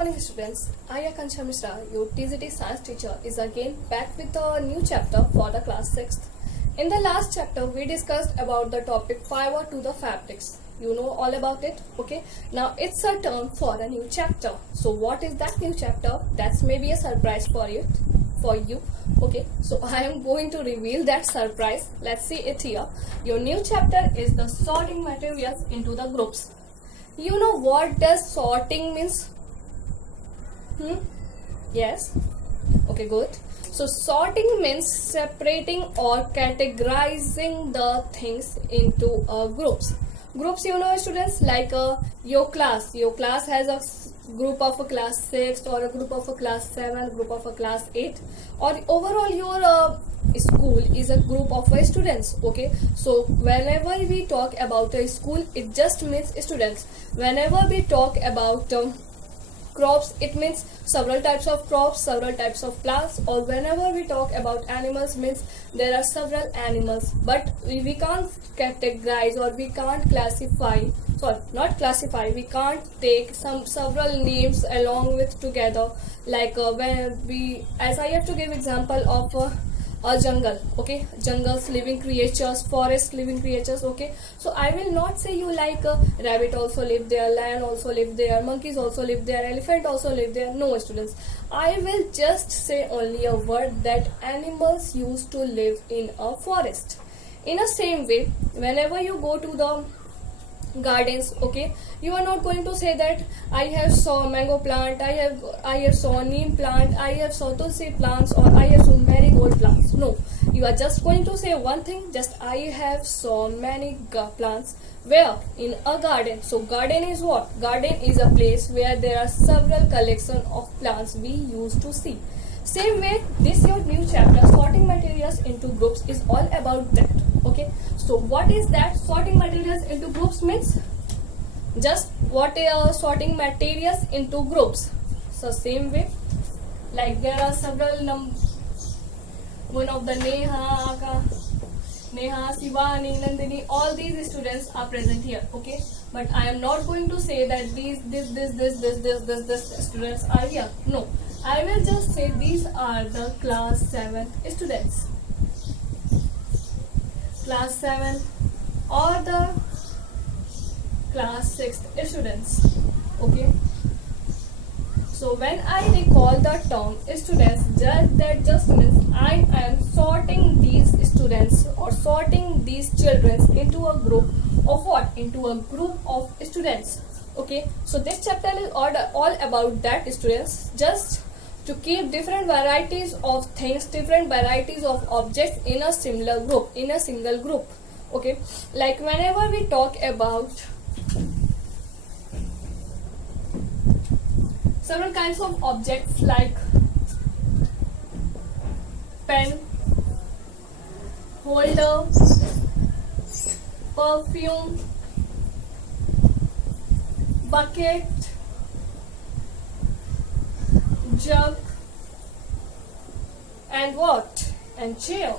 morning students, I Akansha Mishra, your TZT science teacher is again back with a new chapter for the class 6th. In the last chapter, we discussed about the topic fiber to the fabrics. You know all about it, okay? Now it's a turn for a new chapter. So what is that new chapter? That's maybe a surprise for you, okay? So I am going to reveal that surprise. Let's see it here. Your new chapter is the sorting materials into the groups. You know what does sorting means? Yes. Okay, good. So sorting means separating or categorizing the things into groups. Groups, you know, students, like your class. Your class has a group of a class 6 or a group of a class 7, group of a class 8, or overall your school is a group of students. Okay, so whenever we talk about a school, it just means students. Whenever we talk about crops, it means several types of crops, several types of plants, or whenever we talk about animals, means there are several animals, but we can't categorize or we can't classify, we can't take several names along with together, like when we, as I have to give example of a jungle, okay, jungles living creatures, forest living creatures, okay. So I will not say you like rabbit also live there, lion also live there, monkeys also live there, elephant also live there. No students, I will just say only a word that animals used to live in a forest. In the same way, whenever you go to the gardens, okay, you are not going to say that I have saw mango plant, I have saw neem plant, I have saw tulsi plants, or I have saw marigold plants. No, you are just going to say one thing, just I have saw many plants. Where? In a garden. So garden is what? Garden is a place where there are several collection of plants we used to see. Same way, this your new chapter, sorting materials into groups, is all about that. Okay, so what is that? Sorting materials into groups means just what are sorting materials into groups. So same way, like there are several one of the Neha, Shivani, Nandini, all these students are present here. Okay, but I am not going to say that this students are here. No, I will just say these are the class 7 students. Class 7 or the class 6 students. Okay. So when I recall the term students, that just means I am sorting these students or sorting these children into a group of what? Into a group of students. Okay. So this chapter is all about that, students, just to keep different varieties of things, different varieties of objects in a similar group, in a single group. Okay, like whenever we talk about several kinds of objects like pen, holder, perfume, bucket, jug, and what? And chair.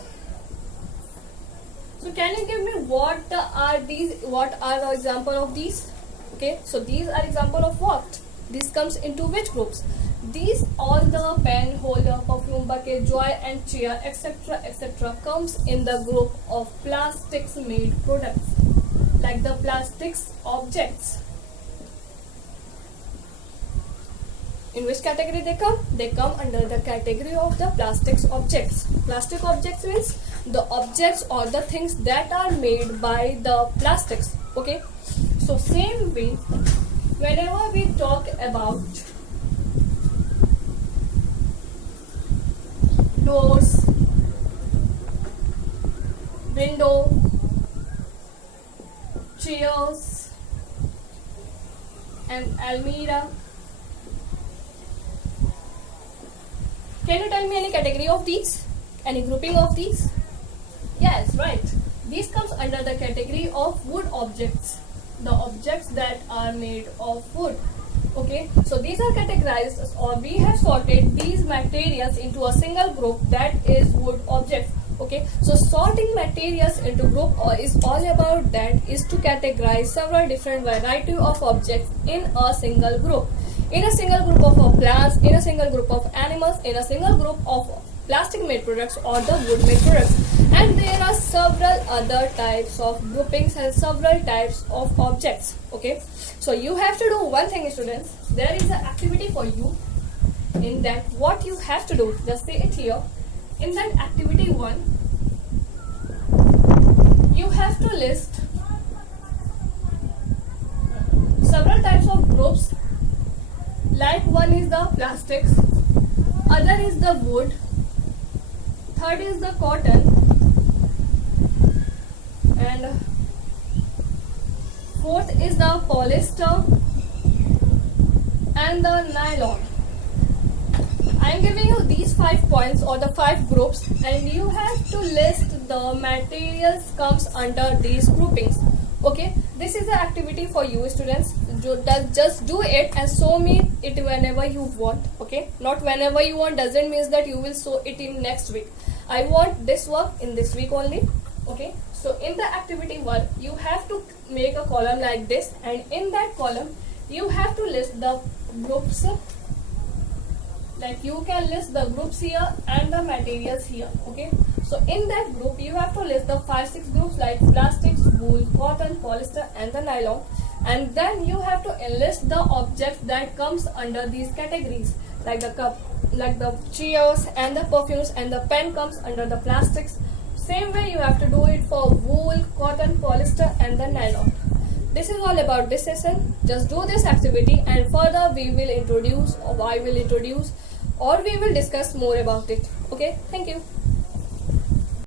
So can you give me what are these? What are the example of these? Okay, so these are example of what? This comes into which groups? These all the pen, holder, perfume, bucket, joy, and chair, etc. comes in the group of plastics made products, like the plastics objects. In which category they come? They come under the category of the plastics objects. Plastic objects means the objects or the things that are made by the plastics. Okay. So same way, whenever we talk about doors, window, chairs, and almirah, can you tell me any category of these? Any grouping of these? Yes, right. These comes under the category of wood objects. The objects that are made of wood. Okay, so these are categorized, or we have sorted these materials into a single group, that is wood objects. Okay, so sorting materials into group is all about that is to categorize several different variety of objects in a single group. In a single group of plants, in a single group of animals, in a single group of plastic made products or the wood made products. And there are several other types of groupings and several types of objects. Okay, so you have to do one thing, students. There is an activity for you. In that, what you have to do, just say it here. In that activity 1, you have to list several types of groups. Like one is the plastics, other is the wood, third is the cotton, and fourth is the polyester and the nylon. I am giving you these 5 points or the 5 groups, and you have to list the materials comes under these groupings. Okay, this is the activity for you, students. Just do it and show me it whenever you want. Okay, not whenever you want doesn't mean that you will show it in next week. I want this work in this week only. Okay, so in the activity 1, you have to make a column like this, and in that column you have to list the groups. Like you can list the groups here and the materials here. Okay, so in that group you have to list the 5-6 groups like plastics, wool, cotton, polyester and the nylon, and then you have to enlist the objects that comes under these categories, like the cup, like the chairs and the perfumes, and the pen comes under the plastics. Same way you have to do it for wool, cotton, polyester and the nylon. This is all about this session. Just do this activity, and further we will introduce, or I will introduce, or we will discuss more about it. Okay, thank you.